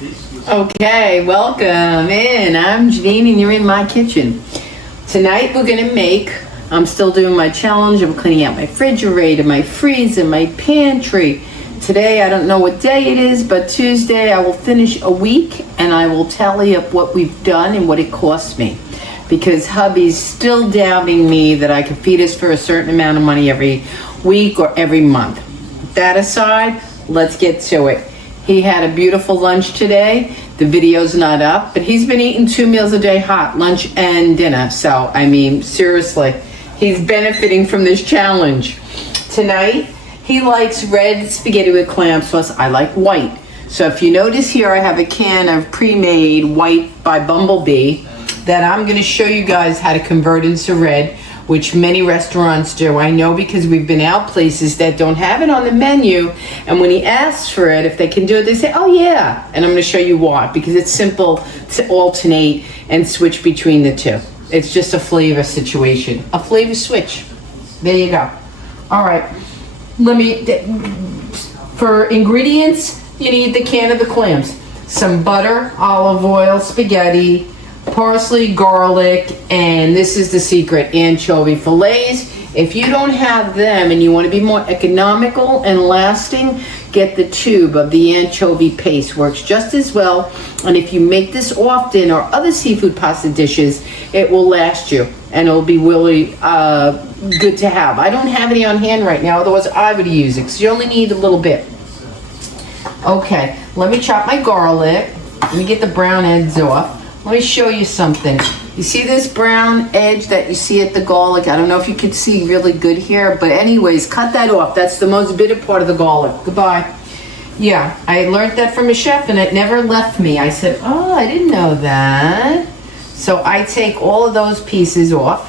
Okay, welcome in. I'm Janine and you're in my kitchen. Tonight we're gonna make, I'm still doing my challenge. I'm cleaning out my refrigerator, my freezer, my pantry. Today, I don't know what day it is, but Tuesday I will finish a week and I will tally up what we've done and what it cost me. Because hubby's still doubting me that I can feed us for a certain amount of money every week or every month. That aside, let's get to it. He had a beautiful lunch today. The video's not up, but he's been eating 2 meals a day hot, lunch and dinner. So, I mean, seriously, he's benefiting from this challenge. Tonight, he likes red spaghetti with clam sauce. I like white. So if you notice here, I have a can of pre-made white by Bumblebee that I'm gonna show you guys how to convert into red, which many restaurants do. I know because we've been out places that don't have it on the menu, and when he asks for it, if they can do it, they say, oh yeah, and I'm gonna show you why, because it's simple to alternate and switch between the two. It's just a flavor situation, a flavor switch. There you go. All right, for ingredients, you need the can of the clams, some butter, olive oil, spaghetti, parsley, garlic, and this is the secret, anchovy fillets. If you don't have them and you want to be more economical and lasting, get the tube of the anchovy paste. Works just as well. And if you make this often or other seafood pasta dishes, it will last you and it'll be really good to have. I don't have any on hand right now, otherwise I would use it because you only need a little bit. Okay, let me chop my garlic. Let me get the brown ends off. Let me show you something. You see this brown edge that you see at the garlic? I don't know if you can see really good here, but anyways, cut that off. That's the most bitter part of the garlic. Goodbye. Yeah, I learned that from a chef and it never left me. I said, oh, I didn't know that. So I take all of those pieces off.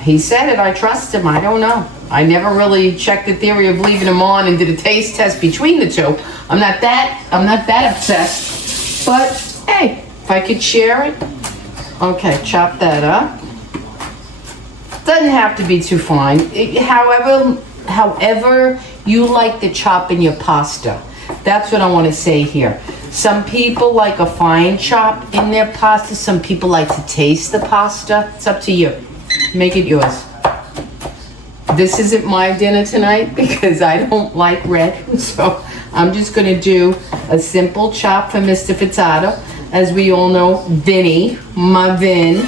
He said it, I trust him, I don't know. I never really checked the theory of leaving them on and did a taste test between the two. I'm not that obsessed. But hey, if I could share it. Okay, chop that up. Doesn't have to be too fine. However you like to chop in your pasta. That's what I want to say here. Some people like a fine chop in their pasta. Some people like to taste the pasta. It's up to you. Make it yours. This isn't my dinner tonight because I don't like red. So I'm just going to do a simple chop for Mr. Furtado. As we all know, Vinny, my Vin.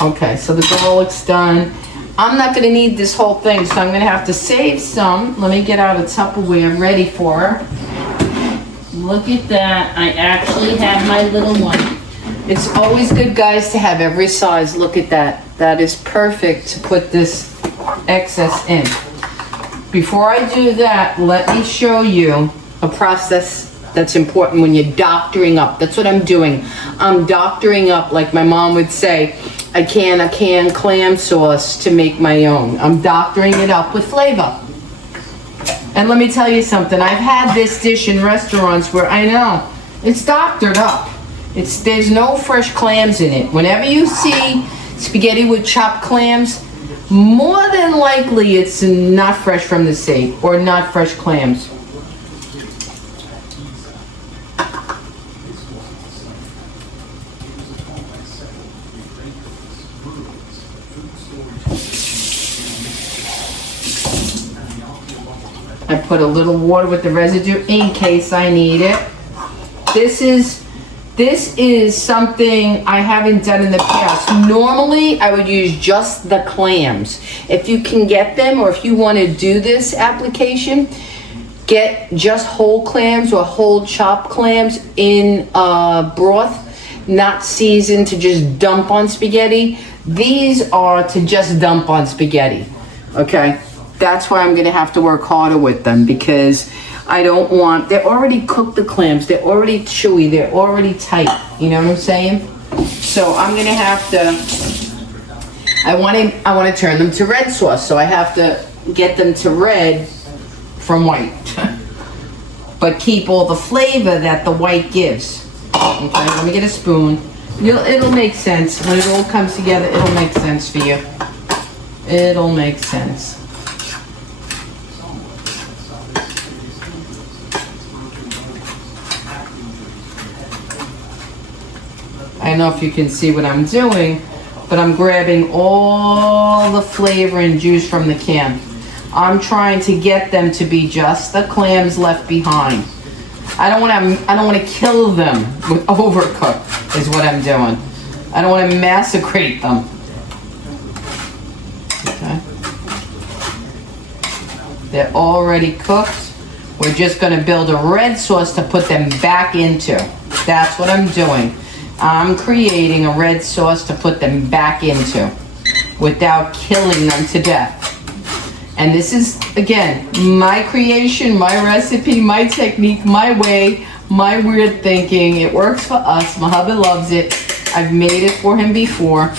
Okay, so the garlic's done. I'm not going to need this whole thing, so I'm going to have to save some. Let me get out a Tupperware ready for her. Look at that. I actually have my little one. It's always good, guys, to have every size. Look at that. That is perfect to put this excess in. Before I do that, let me show you a process that's important when you're doctoring up. That's what I'm doing. I'm doctoring up, like my mom would say, I can clam sauce to make my own. I'm doctoring it up with flavor. And let me tell you something. I've had this dish in restaurants where I know it's doctored up. There's no fresh clams in it. Whenever you see spaghetti with chopped clams, more than likely it's not fresh from the sea or not fresh clams. I put a little water with the residue in case I need it. This is something I haven't done in the past. Normally, I would use just the clams. If you can get them, or if you want to do this application, get just whole clams or whole chopped clams in broth, not seasoned to just dump on spaghetti. These are to just dump on spaghetti, okay? That's why I'm gonna have to work harder with them because I don't want, they're already cooked, the clams, they're already chewy, they're already tight, you know what I'm saying? So I'm gonna have to, I want to turn them to red sauce, so I have to get them to red from white. But keep all the flavor that the white gives. Okay, let me get a spoon. It'll make sense. When it all comes together, it'll make sense for you. It'll make sense. don't know if you can see what I'm doing, but I'm grabbing all the flavor and juice from the can. I'm trying to get them to be just the clams left behind. I don't want to kill them with overcooked is what I'm doing. I don't want to massacrate them. Okay. They're already cooked. We're just going to build a red sauce to put them back into. That's what I'm doing. I'm creating a red sauce to put them back into without killing them to death. And this is, again, my creation, my recipe, my technique, my way, my weird thinking. It works for us. My hubby loves it. I've made it for him before.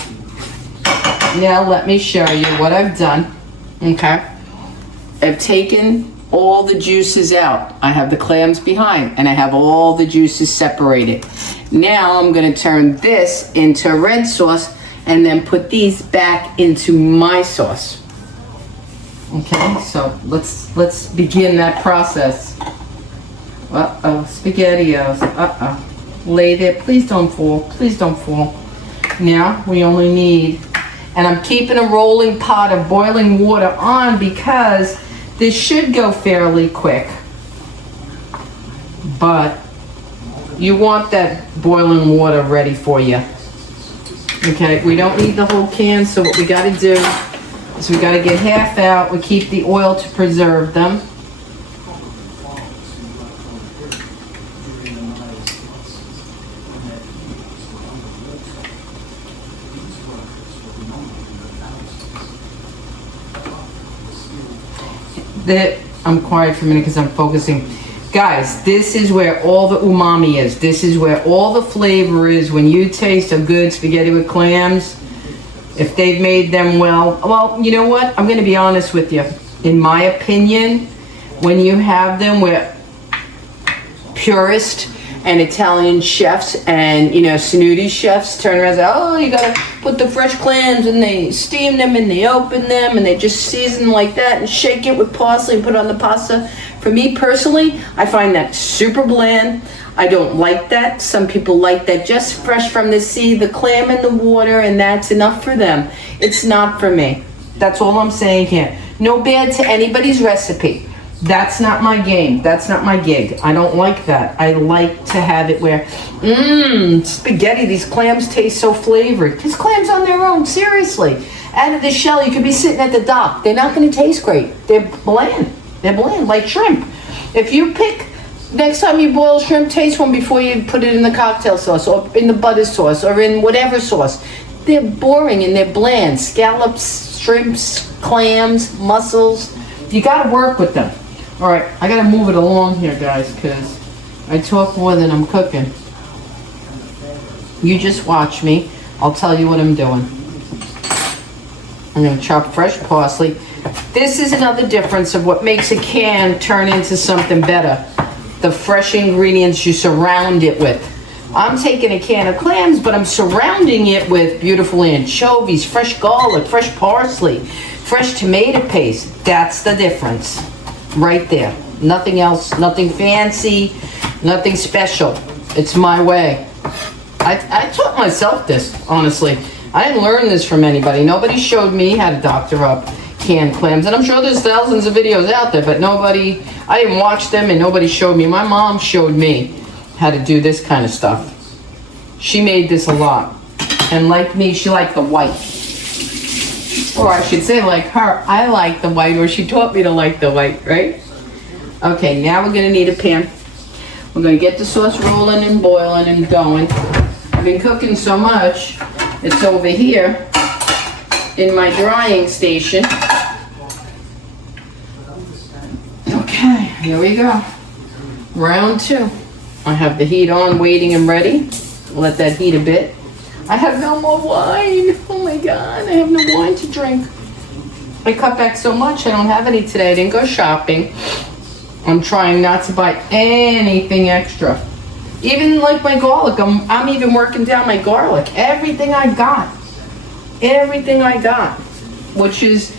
Now let me show you what I've done. Okay. I've taken all the juices out. I have the clams behind and I have all the juices separated. Now I'm going to turn this into red sauce and then put these back into my sauce. Okay, so let's begin that process. Uh-oh, SpaghettiOs. Uh-oh. Lay there. Please don't fall. Please don't fall. Now we only need, and I'm keeping a rolling pot of boiling water on because this should go fairly quick. But you want that boiling water ready for you. Okay, we don't need the whole can, so what we got to do is we got to get half out. We keep the oil to preserve them. I'm quiet for a minute because I'm focusing. Guys, this is where all the umami is. This is where all the flavor is. When you taste a good spaghetti with clams, if they've made them well, you know what? I'm going to be honest with you. In my opinion, when you have them with purist and Italian chefs and, snooty chefs turn around and say, oh, you got to put the fresh clams and they steam them and they open them and they just season like that and shake it with parsley and put it on the pasta. For me personally, I find that super bland. I don't like that. Some people like that just fresh from the sea, the clam in the water, and that's enough for them. It's not for me. That's all I'm saying here. No bad to anybody's recipe. That's not my game. That's not my gig. I don't like that. I like to have it where, spaghetti, these clams taste so flavored. Because clams on their own, seriously. Out of the shell, you could be sitting at the dock. They're not going to taste great. They're bland. They're bland, like shrimp. If you pick, next time you boil shrimp, taste one before you put it in the cocktail sauce or in the butter sauce or in whatever sauce. They're boring and they're bland. Scallops, shrimps, clams, mussels. You got to work with them. All right, I got to move it along here, guys, because I talk more than I'm cooking. You just watch me. I'll tell you what I'm doing. I'm going to chop fresh parsley. This is another difference of what makes a can turn into something better. The fresh ingredients you surround it with. I'm taking a can of clams, but I'm surrounding it with beautiful anchovies, fresh garlic, fresh parsley, fresh tomato paste. That's the difference. Right there. Nothing else, nothing fancy, nothing special. It's my way. I taught myself this, honestly. I didn't learn this from anybody. Nobody showed me how to doctor up canned clams. And I'm sure there's thousands of videos out there, but I didn't watch them and nobody showed me. My mom showed me how to do this kind of stuff. She made this a lot. And like me, she liked the white. Or I should say like her, I like the white, or she taught me to like the white, right? Okay, now we're gonna need a pan. We're gonna get the sauce rolling and boiling and going. I've been cooking so much, it's over here in my drying station. Okay, here we go. Round 2. I have the heat on, waiting and ready. Let that heat a bit. I have no more wine. Oh my God, I have no wine to drink. I cut back so much, I don't have any today. I didn't go shopping. I'm trying not to buy anything extra. Even like my garlic, I'm even working down my garlic. Everything I got. Which is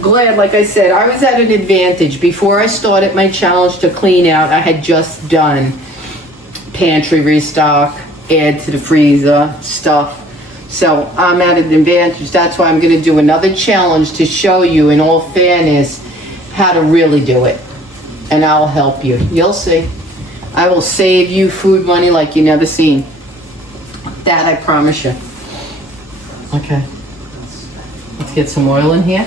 glad, like I said, I was at an advantage. Before I started my challenge to clean out, I had just done pantry restock, add to the freezer stuff. So I'm at an advantage. That's why I'm going to do another challenge to show you, in all fairness, how to really do it. And I'll help you. You'll see. I will save you food money like you never seen. That I promise you. Okay. Let's get some oil in here.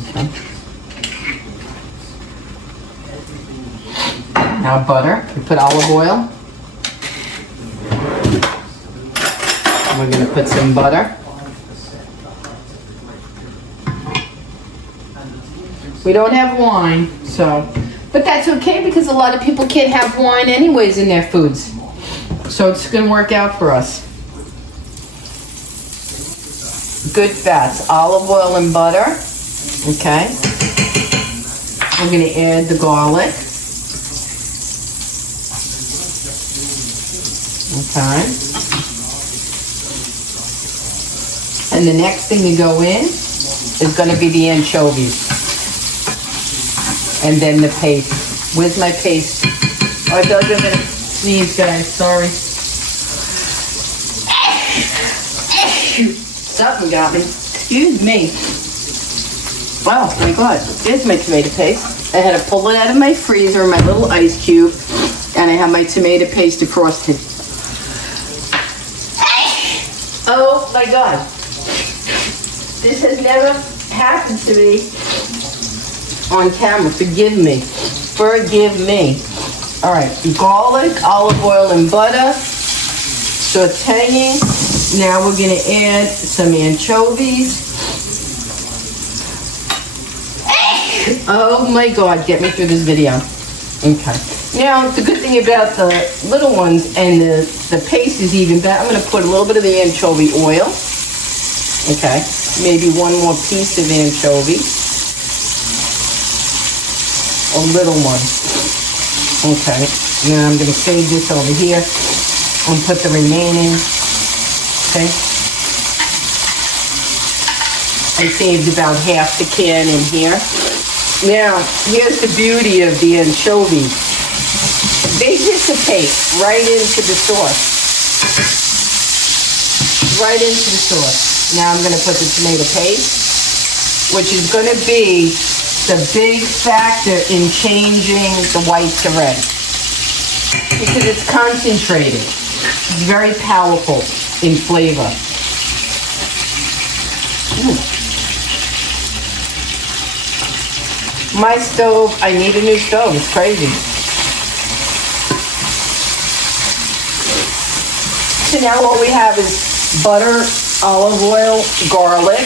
Okay. Now butter. We put olive oil. We're going to put some butter. We don't have wine, so, but that's okay because a lot of people can't have wine anyways in their foods. So it's going to work out for us. Good fats, olive oil and butter. Okay. We're going to add the garlic. Okay. And the next thing to go in is going to be the anchovies. And then the paste. Where's my paste? Oh, I thought you were going to sneeze, guys. Sorry. Something got me. Excuse me. Oh my God. There's my tomato paste. I had to pull it out of my freezer in my little ice cube. And I have my tomato paste defrosted. Oh my God. This has never happened to me on camera. Forgive me. Forgive me. All right. Garlic, olive oil, and butter. Sauteing. Now we're going to add some anchovies. Oh my God. Get me through this video. Okay. Now, the good thing about the little ones and the paste is even better. I'm going to put a little bit of the anchovy oil. Okay. Maybe one more piece of anchovy. A little one. Okay. Now I'm going to save this over here and put the remaining. Okay. I saved about half the can in here. Now, here's the beauty of the anchovies. They dissipate right into the sauce. Right into the sauce. Now I'm going to put the tomato paste, which is going to be the big factor in changing the white to red. Because it's concentrated. It's very powerful in flavor. My stove, I need a new stove. It's crazy. So now what we have is butter, olive oil, garlic,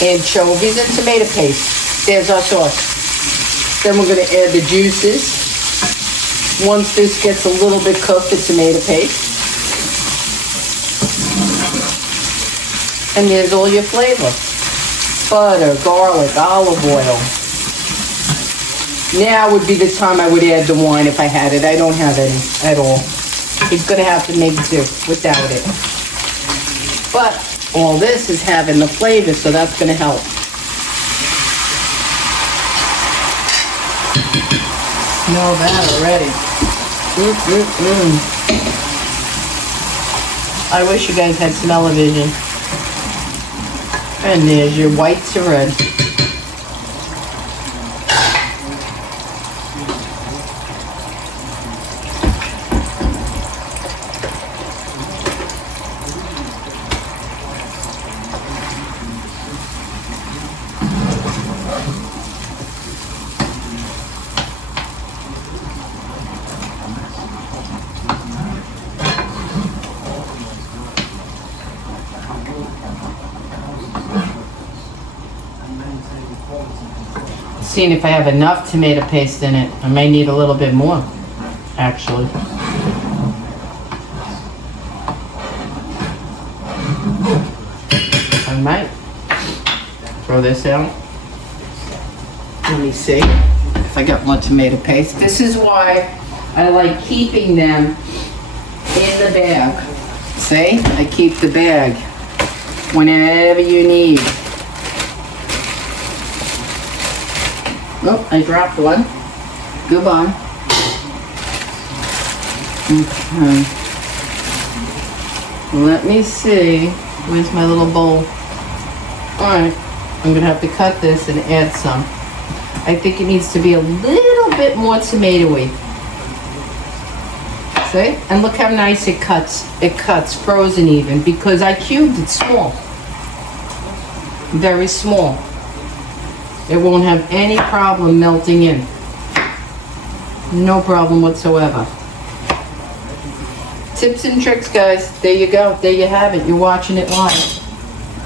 anchovies, and tomato paste. There's our sauce. Then we're going to add the juices. Once this gets a little bit cooked, the tomato paste. And there's all your flavor. Butter, garlic, olive oil. Now would be the time I would add the wine if I had it. I don't have any at all. He's going to have to make do without it. But all this is having the flavor, so that's going to help. Know that already. I wish you guys had smell-o-vision. And there's your white to red. Seeing if I have enough tomato paste in it. I may need a little bit more, actually. I might throw this out. Let me see if I got more tomato paste. This is why I like keeping them in the bag. See? I keep the bag whenever you need. Oh, I dropped one. Goodbye. Okay. Let me see. Where's my little bowl? Alright. I'm going to have to cut this and add some. I think it needs to be a little bit more tomatoey. See? And look how nice it cuts. It cuts frozen even because I cubed it small. Very small. It won't have any problem melting in. No problem whatsoever. Tips and tricks, guys. There you go. There you have it. You're watching it live.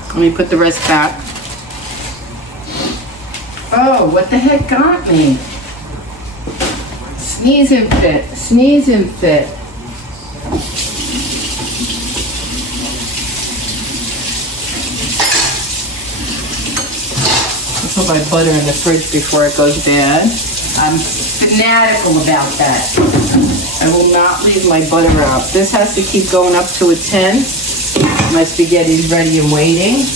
Let me put the rest back. Oh, what the heck got me? Sneeze and fit. Sneeze and fit. Put my butter in the fridge before it goes bad. I'm fanatical about that. I will not leave my butter out. This has to keep going up to a 10. My spaghetti's ready and waiting.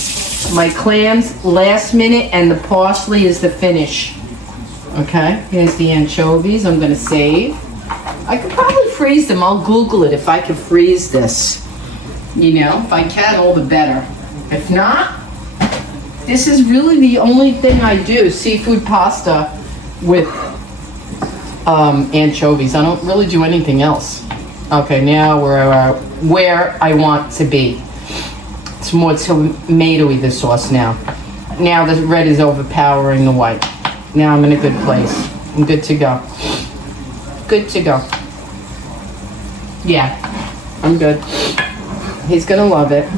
My clams, last minute, and the parsley is the finish. Okay, here's the anchovies I'm gonna save. I could probably freeze them. I'll Google it if I can freeze this. You know, if I can, all the better. If not, this is really the only thing I do, seafood pasta with anchovies. I don't really do anything else. Okay, now we're where I want to be. It's more tomatoey, the sauce now. Now the red is overpowering the white. Now I'm in a good place. I'm good to go. Good to go. Yeah, I'm good. He's gonna love it.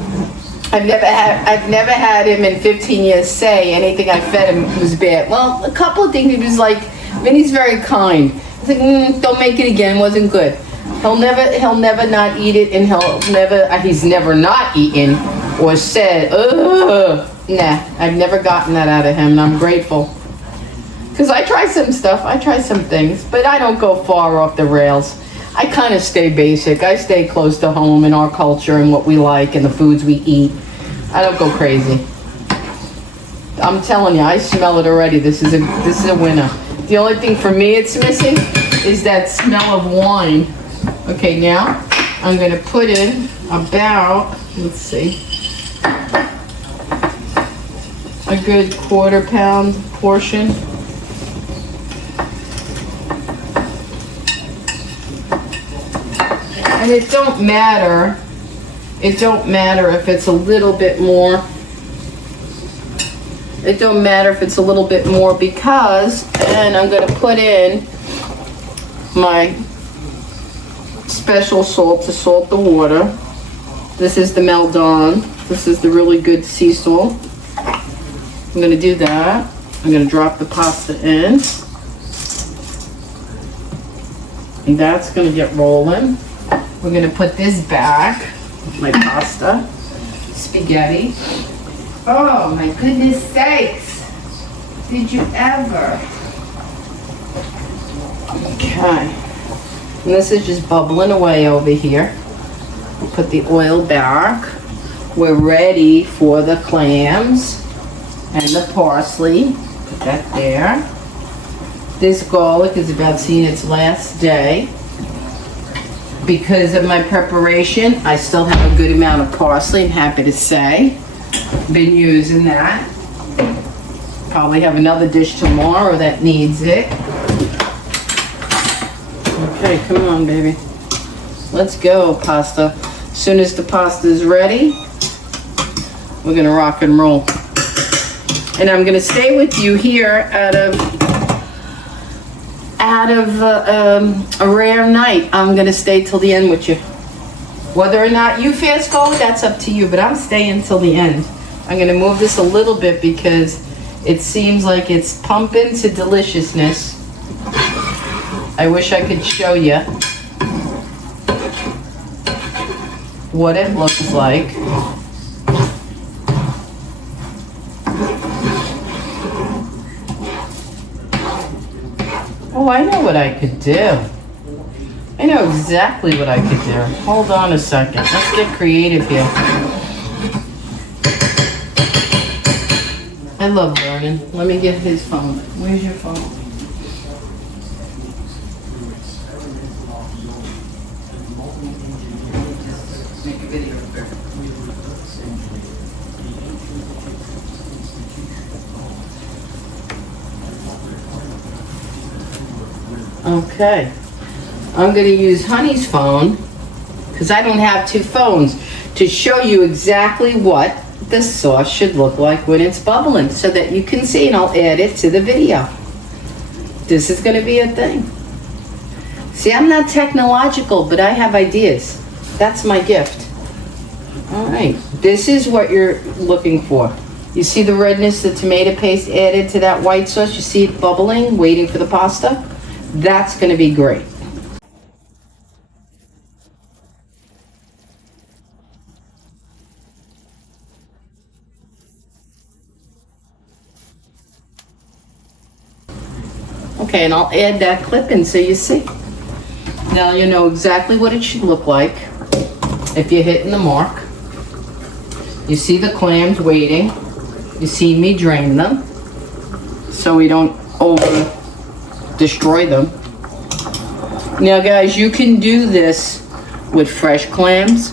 I've never had him in 15 years say anything I fed him was bad. Well, a couple of things he was like, Vinny's very kind. He's like, don't make it again, it wasn't good. He'll never not eat it, and he's never not eaten or said, ugh. Nah, I've never gotten that out of him, and I'm grateful. Because I try some stuff, I try some things, but I don't go far off the rails. I kind of stay basic. I stay close to home in our culture and what we like and the foods we eat. I don't go crazy. I'm telling you, I smell it already. This is a winner. The only thing for me it's missing is that smell of wine. Okay, now I'm going to put in about, let's see, a good 1/4 pound portion. And it don't matter if it's a little bit more. It don't matter if it's a little bit more because, and I'm going to put in my special salt to salt the water. This is the Meldon. This is the really good sea salt. I'm going to do that. I'm going to drop the pasta in. And that's going to get rolling. We're going to put this back, my pasta, spaghetti. Oh my goodness sakes. Did you ever? Okay. And this is just bubbling away over here. Put the oil back. We're ready for the clams and the parsley. Put that there. This garlic is about seeing its last day. Because of my preparation, I still have a good amount of parsley, I'm happy to say. Been using that. Probably have another dish tomorrow that needs it. Okay, come on, baby. Let's go, pasta. As soon as the pasta is ready, we're gonna rock and roll. And I'm gonna stay with you here out of a rare night. I'm gonna stay till the end with you. Whether or not you fast forward, that's up to you, but I'm staying till the end. I'm gonna move this a little bit because it seems like it's pumping to deliciousness. I wish I could show you what it looks like. Oh, I know what I could do. I know exactly what I could do. Hold on a second. Let's get creative here. I love learning. Let me get his phone. Where's your phone? Okay. I'm going to use Honey's phone, because I don't have two phones, to show you exactly what the sauce should look like when it's bubbling, so that you can see, and I'll add it to the video. This is going to be a thing. See, I'm not technological, but I have ideas. That's my gift. All right, this is what you're looking for. You see the redness the tomato paste added to that white sauce? You see it bubbling, waiting for the pasta? That's going to be great. Okay, and I'll add that clip in so you see. Now you know exactly what it should look like if you're hitting the mark. You see the clams waiting. You see me drain them so we don't over destroy them. Now guys, you can do this with fresh clams.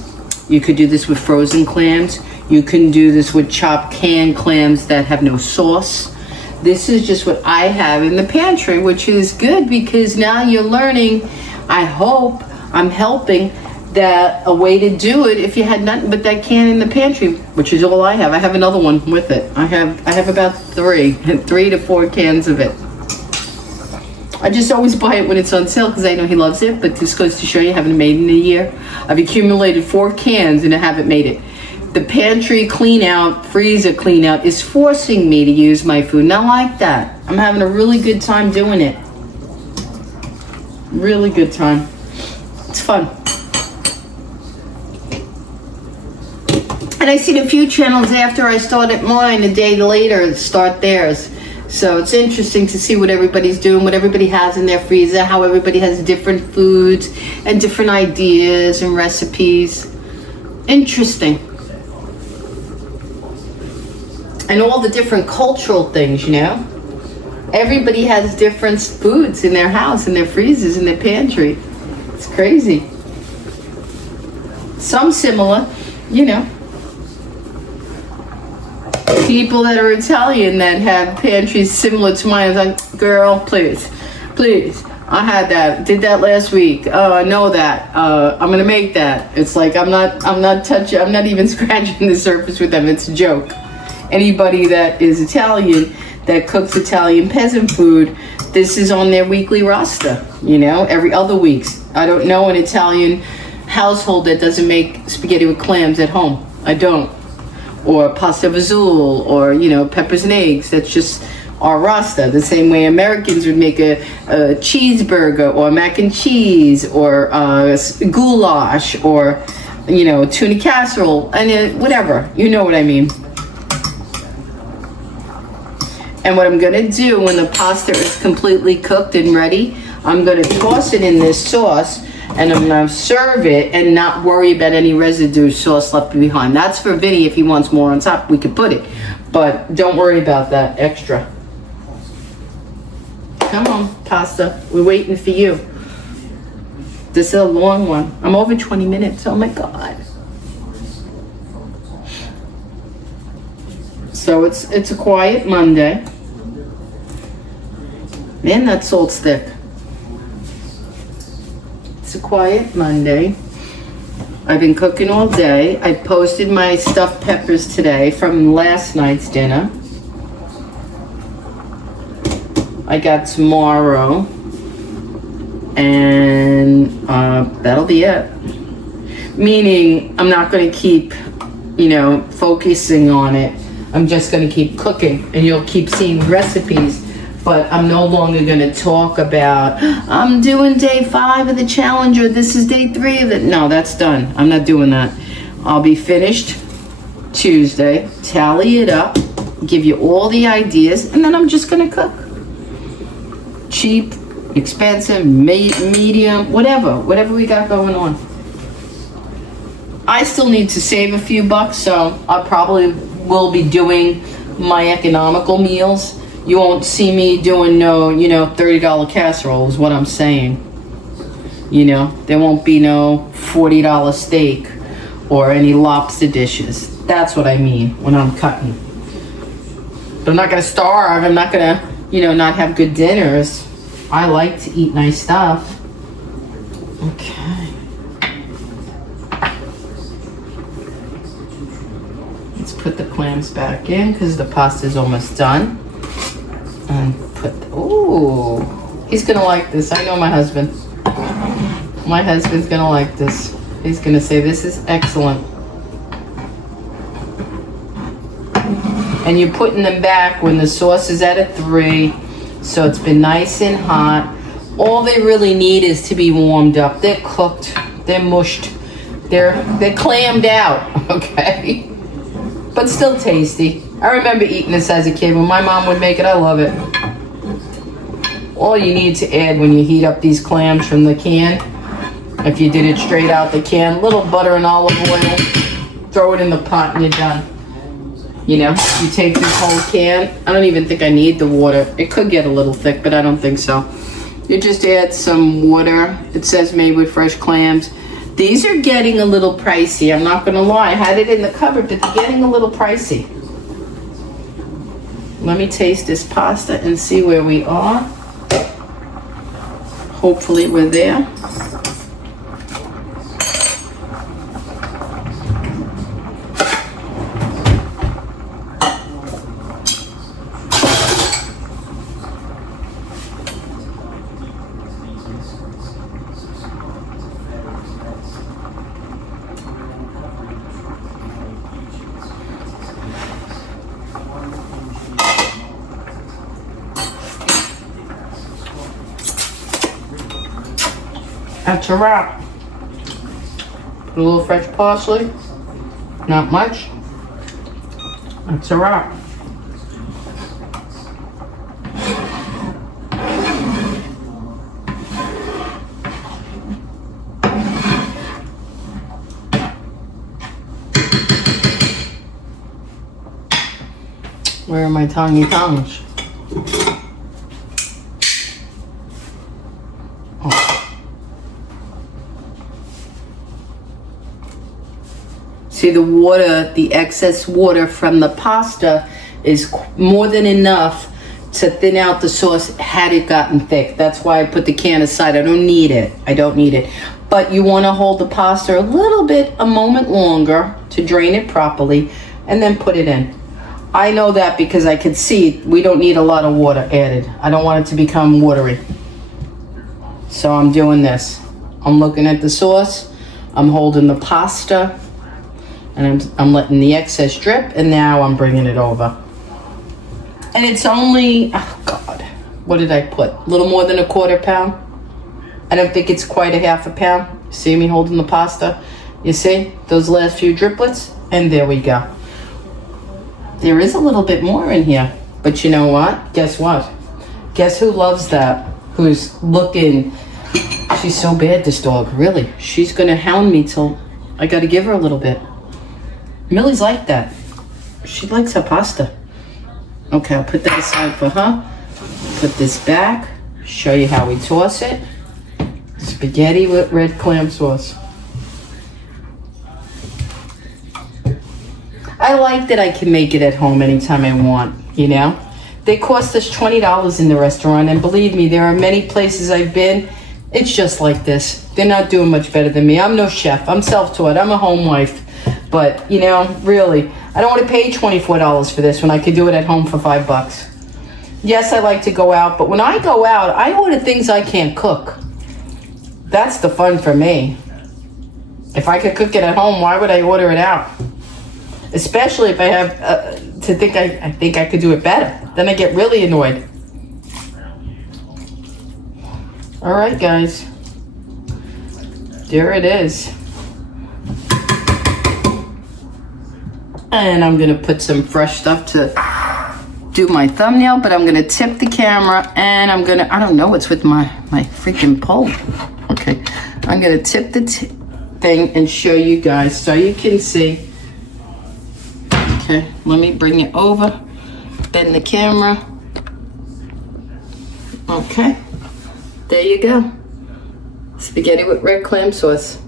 You could do this with frozen clams. You can do this with chopped canned clams that have no sauce. This is just what I have in the pantry, which is good because now you're learning. I hope I'm helping that a way to do it if you had nothing but that can in the pantry, which is all I have. I have another one with it. I have about 3 to 4 cans of it. I just always buy it when it's on sale because I know he loves it, but this goes to show you I haven't made it in a year. I've accumulated 4 cans and I haven't made it. The pantry clean out, freezer clean out is forcing me to use my food, and I like that. I'm having a really good time doing it. Really good time. It's fun. And I seen a few channels after I started mine, a day later start theirs. So it's interesting to see what everybody's doing, what everybody has in their freezer, how everybody has different foods and different ideas and recipes. Interesting. And all the different cultural things, you know. Everybody has different foods in their house, in their freezers, in their pantry. It's crazy. Some similar, you know. People that are Italian that have pantries similar to mine. I was like, girl, please, please. I had that, did that last week. Oh, I know that. I'm gonna make that. It's like I'm not even scratching the surface with them. It's a joke. Anybody that is Italian that cooks Italian peasant food, this is on their weekly roster, you know, every other weeks. I don't know an Italian household that doesn't make spaghetti with clams at home. I don't. Or pasta vazul, or, you know, peppers and eggs. That's just our roster. The same way Americans would make a cheeseburger, or mac and cheese, or goulash, or, you know, tuna casserole, and whatever. You know what I mean. And what I'm gonna do when the pasta is completely cooked and ready, I'm gonna toss it in this sauce, and I'm gonna serve it and not worry about any residue sauce left behind. That's for Vinny. If he wants more on top, we could put it, but don't worry about that extra. Come on, pasta, we're waiting for you. This is a long one. I'm over 20 minutes, oh my God. So it's a quiet Monday. Man, that salt's thick. It's a quiet Monday. I've been cooking all day. I posted my stuffed peppers today from last night's dinner. I got tomorrow, and that'll be it. Meaning, I'm not going to keep, you know, focusing on it. I'm just going to keep cooking, and you'll keep seeing recipes. But I'm no longer going to talk about, I'm doing day 5 of the challenge, or this is day 3 of it. No, that's done. I'm not doing that. I'll be finished Tuesday, tally it up, give you all the ideas, and then I'm just going to cook. Cheap, expensive, medium, whatever we got going on. I still need to save a few bucks, so I probably will be doing my economical meals. You won't see me doing no, you know, $30 casserole is what I'm saying. You know, there won't be no $40 steak or any lobster dishes. That's what I mean when I'm cutting. But I'm not going to starve. I'm not going to, you know, not have good dinners. I like to eat nice stuff. Okay. Let's put the clams back in because the pasta's almost done. And put, ooh, he's gonna like this. I know my husband. My husband's gonna like this. He's gonna say this is excellent. And you're putting them back when the sauce is at a 3, so it's been nice and hot. All they really need is to be warmed up. They're cooked, they're mushed, they're clammed out, okay? But still tasty. I remember eating this as a kid. When my mom would make it, I love it. All you need to add when you heat up these clams from the can, if you did it straight out the can, a little butter and olive oil, throw it in the pot and you're done. You know, you take this whole can. I don't even think I need the water. It could get a little thick, but I don't think so. You just add some water. It says made with fresh clams. These are getting a little pricey. I'm not gonna lie. I had it in the cupboard, but they're getting a little pricey. Let me taste this pasta and see where we are. Hopefully we're there. That's a wrap. Put a little fresh parsley. Not much. That's a wrap. Where are my tongy tongues? See, the water, the excess water from the pasta is more than enough to thin out the sauce had it gotten thick. That's why I put the can aside. I don't need it. I don't need it. But you want to hold the pasta a little bit, a moment longer to drain it properly and then put it in. I know that because I could see we don't need a lot of water added. I don't want it to become watery. So I'm doing this. I'm looking at the sauce. I'm holding the pasta. And I'm letting the excess drip, and now I'm bringing it over. And it's only, oh God, what did I put? A little more than a 1/4 pound. I don't think it's quite a 1/2 pound. See me holding the pasta? You see those last few driplets? And there we go. There is a little bit more in here. But you know what? Guess what? Guess who loves that? Who's looking, she's so bad, this dog, really. She's gonna hound me till I gotta give her a little bit. Millie's like that. She likes her pasta. Okay, I'll put that aside for her. Put this back. Show you how we toss it. Spaghetti with red clam sauce. I like that I can make it at home anytime I want, you know? They cost us $20 in the restaurant, and believe me, there are many places I've been. It's just like this. They're not doing much better than me. I'm no chef. I'm self-taught. I'm a home wife. But, you know, really, I don't want to pay $24 for this when I could do it at home for $5. Yes, I like to go out, but when I go out, I order things I can't cook. That's the fun for me. If I could cook it at home, why would I order it out? Especially if I have to think I think I could do it better. Then I get really annoyed. All right, guys. There it is. And I'm gonna put some fresh stuff to do my thumbnail, but I'm gonna tip the camera and I'm gonna, I don't know what's with my freaking pole. Okay, I'm gonna tip the thing and show you guys so you can see. Okay, let me bring it over, bend the camera. Okay, there you go. Spaghetti with red clam sauce.